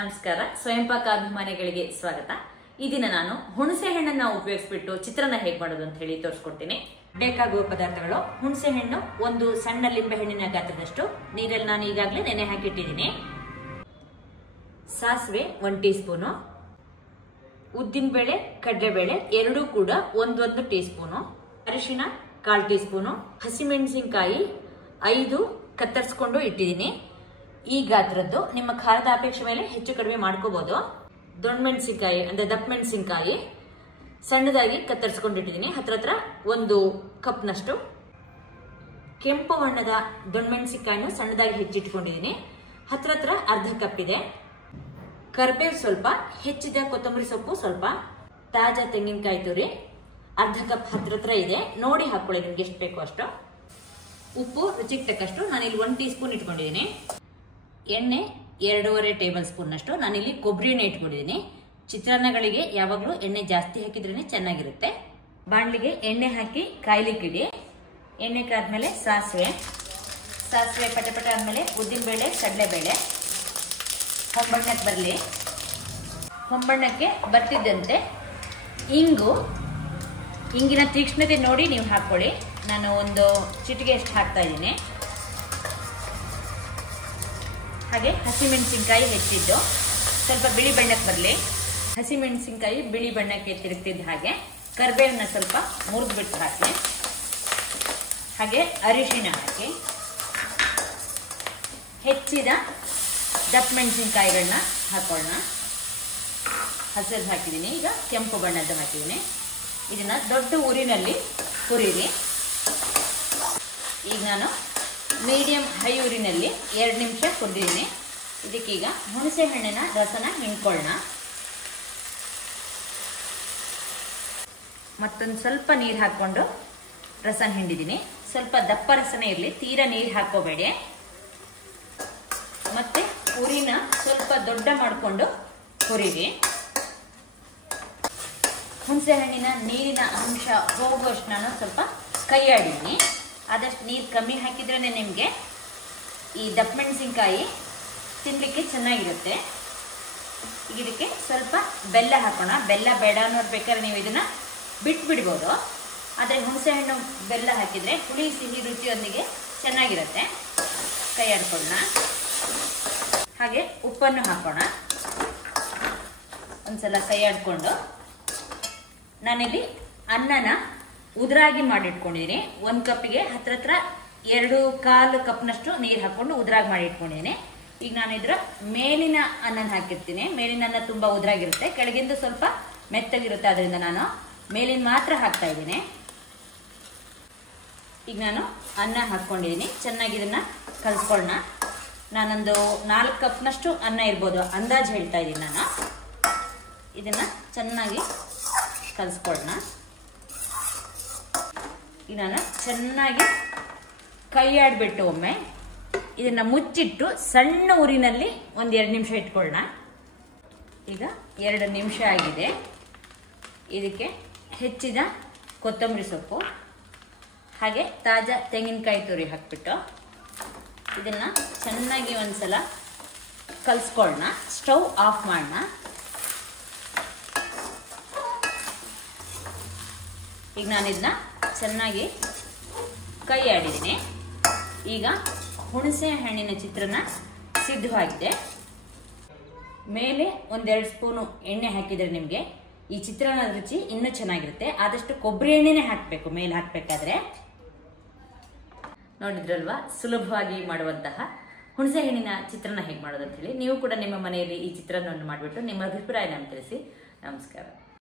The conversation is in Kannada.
ನಮಸ್ಕಾರ. ಸ್ವಯಂಪಾಕಾಭಿಮಾನಿಗಳಿಗೆ ಸ್ವಾಗತ. ಈ ದಿನ ನಾನು ಹುಣಸೆ ಹಣ್ಣನ್ನ ಉಪಯೋಗಿಸ್ಬಿಟ್ಟು ಚಿತ್ರಾನ್ನ ಹೇಗೆ ಮಾಡೋದು ಅಂತ ಹೇಳಿ ತೋರಿಸ್ಕೊಡ್ತೀನಿ. ಬೇಕಾಗುವ ಪದಾರ್ಥಗಳು: ಹುಣಸೆ ಹಣ್ಣು ಒಂದು ಸಣ್ಣ ಲಿಂಬೆ ಹಣ್ಣಿನ ಗಾತ್ರದಷ್ಟು ನೀರಲ್ಲಿ ನಾನು ಈಗಾಗಲೇ ನೆನೆ ಹಾಕಿಟ್ಟಿದ್ದೀನಿ. ಸಾಸಿವೆ 1 ಟೀ ಸ್ಪೂನು, ಉದ್ದಿನಬೇಳೆ ಕಡಲೆಬೇಳೆ ಎರಡೂ ಕೂಡ ಒಂದೊಂದು ಟೀ ಸ್ಪೂನು, ಅರಿಶಿಣ 1/4 ಟೀ ಸ್ಪೂನು, ಹಸಿಮೆಣಸಿನಕಾಯಿ 5 ಕತ್ತರಿಸ್ಕೊಂಡು ಇಟ್ಟಿದ್ದೀನಿ. ಈ ಗಾತ್ರದ್ದು ನಿಮ್ಮ ಖಾರದ ಅಪೇಕ್ಷೆ ಮೇಲೆ ಹೆಚ್ಚು ಕಡಿಮೆ ಮಾಡ್ಕೋಬಹುದು. ದೊಡ್ಡ ಮೆಣಸಿನಕಾಯಿ ಅಂದ್ರೆ ದಪ್ಪ ಮೆಣಸಿನಕಾಯಿ ಸಣ್ಣದಾಗಿ ಕತ್ತರಿಸ್ಕೊಂಡಿಟ್ಟಿದ್ದೀನಿ, ಹತ್ರ 1 ಕಪ್ನಷ್ಟು. ಕೆಂಪು ಬಣ್ಣದ ದೊಡ್ಡ ಮೆಣಸಿನಕಾಯಿನ ಸಣ್ಣದಾಗಿ ಹೆಚ್ಚಿಟ್ಕೊಂಡಿದ್ದೀನಿ, ಹತ್ರ 1/2 ಕಪ್ ಇದೆ. ಕರಿಬೇವು ಸ್ವಲ್ಪ, ಹೆಚ್ಚಿದ ಕೊತ್ತಂಬರಿ ಸೊಪ್ಪು ಸ್ವಲ್ಪ, ತಾಜಾ ತೆಂಗಿನಕಾಯಿ ತುರಿ 1/2 ಕಪ್ ಹತ್ರ ಇದೆ. ನೋಡಿ ಹಾಕೊಳ್ಳಿ ನಿಮ್ಗೆ ಎಷ್ಟು ಬೇಕೋ ಅಷ್ಟು. ಉಪ್ಪು ರುಚಿಗೆ ತಕ್ಕಷ್ಟು. ನಾನಿಲ್ಲಿ 1 ಟೀ ಸ್ಪೂನ್ ಇಟ್ಕೊಂಡಿದ್ದೀನಿ. ಎಣ್ಣೆ 2.5 ಟೇಬಲ್ ಸ್ಪೂನ್ ಅಷ್ಟು. ನಾನಿಲ್ಲಿ ಕೊಬ್ಬರಿ ಎಣ್ಣೆ ಇಟ್ಕೊಂಡಿದ್ದೀನಿ. ಚಿತ್ರಾನ್ನಗಳಿಗೆ ಯಾವಾಗಲೂ ಎಣ್ಣೆ ಜಾಸ್ತಿ ಹಾಕಿದ್ರೇನೆ ಚೆನ್ನಾಗಿರುತ್ತೆ. ಬಾಣಲಿಗೆ ಎಣ್ಣೆ ಹಾಕಿ ಕಾಯ್ಲಿಕ್ಕಿಡಿ. ಎಣ್ಣೆ ಕಾದ್ಮೇಲೆ ಸಾಸಿವೆ ಪಟಪಟ ಆದ್ಮೇಲೆ ಉದ್ದಿನಬೇಳೆ ಕಡಲೆಬೇಳೆ ಹೊಂಬಣ್ಣಕ್ಕೆ ಬರಲಿ. ಹೊಂಬಣ್ಣಕ್ಕೆ ಬರ್ತಿದ್ದಂತೆ ಇಂಗಿನ ತೀಕ್ಷ್ಣತೆ ನೋಡಿ ನೀವು ಹಾಕೊಳ್ಳಿ. ನಾನು 1 ಚಿಟಿಕೆ ಅಷ್ಟು ಹಾಕ್ತಾ ಇದ್ದೀನಿ. ಹಾಗೆ ಹಸಿಮೆಣಸಿನಕಾಯಿ ಹೆಚ್ಚಿದ್ದು ಸ್ವಲ್ಪ ಬಿಳಿ ಬಣ್ಣಕ್ಕೆ ಬರಲಿ. ಹಸಿಮೆಣಸಿನಕಾಯಿ ಬಿಳಿ ಬಣ್ಣಕ್ಕೆ ತಿರುಗ್ತಿದ್ದ ಹಾಗೆ ಕರಿಬೇವನ್ನ ಸ್ವಲ್ಪ ಮುರಿದ್ಬಿಟ್ಟು ಹಾಕಿ. ಹಾಗೆ ಅರಿಶಿಣ ಹಾಕಿ, ಹೆಚ್ಚಿದ ದಪ್ಪ ಮೆಣಸಿನಕಾಯಿಗಳನ್ನ ಹಾಕೊಳ್ಳೋಣ. ಹಸಿರು ಹಾಕಿದ್ದೀನಿ, ಈಗ ಕೆಂಪು ಬಣ್ಣದ್ದು ಹಾಕಿದ್ದೀನಿ. ಇದನ್ನ ದೊಡ್ಡ ಊರಿನಲ್ಲಿ ಹುರಿರಿ. ಈಗ ನಾನು ಮೀಡಿಯಂ ಹೈ ಊರಿನಲ್ಲಿ 2 ನಿಮಿಷ ಹುರಿದಿದ್ದೀನಿ. ಇದಕ್ಕೀಗ ಹುಣಸೆ ಹಣ್ಣಿನ ರಸನ ಹಿಂಡ್ಕೊಳ್ಳೋಣ. ಮತ್ತೊಂದು ಸ್ವಲ್ಪ ನೀರು ಹಾಕ್ಕೊಂಡು ರಸ ಹಿಂಡಿದ್ದೀನಿ. ಸ್ವಲ್ಪ ದಪ್ಪ ರಸನೇ ಇರಲಿ, ತೀರಾ ನೀರು ಹಾಕೋಬೇಡಿ. ಮತ್ತೆ ಉರಿನ ಸ್ವಲ್ಪ ದೊಡ್ಡ ಮಾಡಿಕೊಂಡು ಹುರಿರಿ. ಹುಣಸೆ ಹಣ್ಣಿನ ನೀರಿನ ಅಂಶ ಹೋಗುವಷ್ಟು ನಾನು ಸ್ವಲ್ಪ ಕೈ ಆಡಿದ್ದೀನಿ. ಆದಷ್ಟು ನೀರು ಕಮ್ಮಿ ಹಾಕಿದ್ರೇ ನಿಮಗೆ ಈ ದಪ್ಪ ಮೆಣಸಿನಕಾಯಿ ತಿನ್ನಲಿಕ್ಕೆ ಚೆನ್ನಾಗಿರುತ್ತೆ. ಈಗ ಇದಕ್ಕೆ ಸ್ವಲ್ಪ ಬೆಲ್ಲ ಹಾಕೋಣ. ಬೆಲ್ಲ ಬೇಡ ಅನ್ನೋದು ಬೇಕಾದ್ರೆ ನೀವು ಇದನ್ನು ಬಿಟ್ಬಿಡ್ಬೋದು. ಆದರೆ ಹುಣಸೆ ಹಣ್ಣು ಬೆಲ್ಲ ಹಾಕಿದರೆ ಹುಳಿ ಸಿಹಿ ರುಚಿಯೊಂದಿಗೆ ಚೆನ್ನಾಗಿರುತ್ತೆ. ಕೈ ಆಡ್ಕೊಳ್ಳೋಣ. ಹಾಗೆ ಉಪ್ಪನ್ನು ಹಾಕೋಣ. ಒಂದ್ಸಲ ಕೈ ಆಡ್ಕೊಂಡು ನಾನಿಲ್ಲಿ ಅನ್ನನ ಉದುರಾಗಿ ಮಾಡಿಟ್ಕೊಂಡಿದ್ದೀನಿ. 1 ಕಪ್ಪಿಗೆ ಹತ್ರ 2.25 ಕಪ್ನಷ್ಟು ನೀರು ಹಾಕೊಂಡು ಉದುರಾಗಿ ಮಾಡಿ ಇಟ್ಕೊಂಡಿದ್ದೀನಿ. ಈಗ ನಾನು ಇದರ ಮೇಲಿನ ಅನ್ನನ ಹಾಕಿರ್ತೀನಿ. ಮೇಲಿನ ಅನ್ನ ತುಂಬಾ ಉದುರಾಗಿರುತ್ತೆ, ಕೆಳಗಿಂದ ಸ್ವಲ್ಪ ಮೆತ್ತಗಿರುತ್ತೆ. ಅದರಿಂದ ನಾನು ಮೇಲಿನ ಮಾತ್ರ ಹಾಕ್ತಾ ಇದ್ದೀನಿ. ಈಗ ನಾನು ಅನ್ನ ಹಾಕ್ಕೊಂಡಿದ್ದೀನಿ. ಚೆನ್ನಾಗಿ ಇದನ್ನ ಕಲಿಸ್ಕೊಳ್ಳೋಣ. ನಾನೊಂದು 4 ಕಪ್ನಷ್ಟು ಅನ್ನ ಇರ್ಬೋದು ಅಂದಾಜು ಹೇಳ್ತಾ ಇದ್ದೀನಿ ನಾನು. ಇದನ್ನ ಚೆನ್ನಾಗಿ ಕಲಿಸ್ಕೊಳ್ಳೋಣ. ಈಗ ನಾನು ಚೆನ್ನಾಗಿ ಕೈ ಆಡ್ಬಿಟ್ಟು ಒಮ್ಮೆ ಇದನ್ನ ಮುಚ್ಚಿಟ್ಟು ಸಣ್ಣ ಊರಿನಲ್ಲಿ 1-2 ನಿಮಿಷ ಇಟ್ಕೊಳ್ಳೋಣ. ಈಗ 2 ನಿಮಿಷ ಆಗಿದೆ. ಇದಕ್ಕೆ ಹೆಚ್ಚಿದ ಕೊತ್ತಂಬರಿ ಸೊಪ್ಪು ಹಾಗೆ ತಾಜಾ ತೆಂಗಿನಕಾಯಿ ತುರಿ ಹಾಕ್ಬಿಟ್ಟು ಇದನ್ನ ಚೆನ್ನಾಗಿ ಒಂದ್ಸಲ ಕಲಿಸ್ಕೊಳ್ಳೋಣ. ಸ್ಟವ್ ಆಫ್ ಮಾಡೋಣ. ಈಗ ನಾನು ಇದನ್ನ ಚೆನ್ನಾಗಿ ಕೈ ಆಡಿದ್ದೀನಿ. ಈಗ ಹುಣಸೆ ಹಣ್ಣಿನ ಚಿತ್ರಾನ್ನ ಸಿದ್ಧವಾಗಿದೆ. ಮೇಲೆ 1-2 ಸ್ಪೂನು ಎಣ್ಣೆ ಹಾಕಿದರೆ ನಿಮಗೆ ಈ ಚಿತ್ರಾನ್ನದ ರುಚಿ ಇನ್ನೂ ಚೆನ್ನಾಗಿರುತ್ತೆ. ಆದಷ್ಟು ಕೊಬ್ಬರಿ ಎಣ್ಣೆನೇ ಹಾಕಬೇಕು ಮೇಲೆ ಹಾಕಬೇಕಾದ್ರೆ. ನೋಡಿದ್ರಲ್ವಾ ಸುಲಭವಾಗಿ ಮಾಡುವಂತಹ ಹುಣಸೆ ಹಣ್ಣಿನ ಚಿತ್ರಾನ್ನ ಹೇಗೆ ಮಾಡೋದು ಅಂತ ಹೇಳಿ. ನೀವು ಕೂಡ ನಿಮ್ಮ ಮನೆಯಲ್ಲಿ ಈ ಚಿತ್ರಾನ್ನವನ್ನು ಮಾಡಿಬಿಟ್ಟು ನಿಮ್ಮ ಅಭಿಪ್ರಾಯ ನಮಗೆ ತಿಳಿಸಿ. ನಮಸ್ಕಾರ.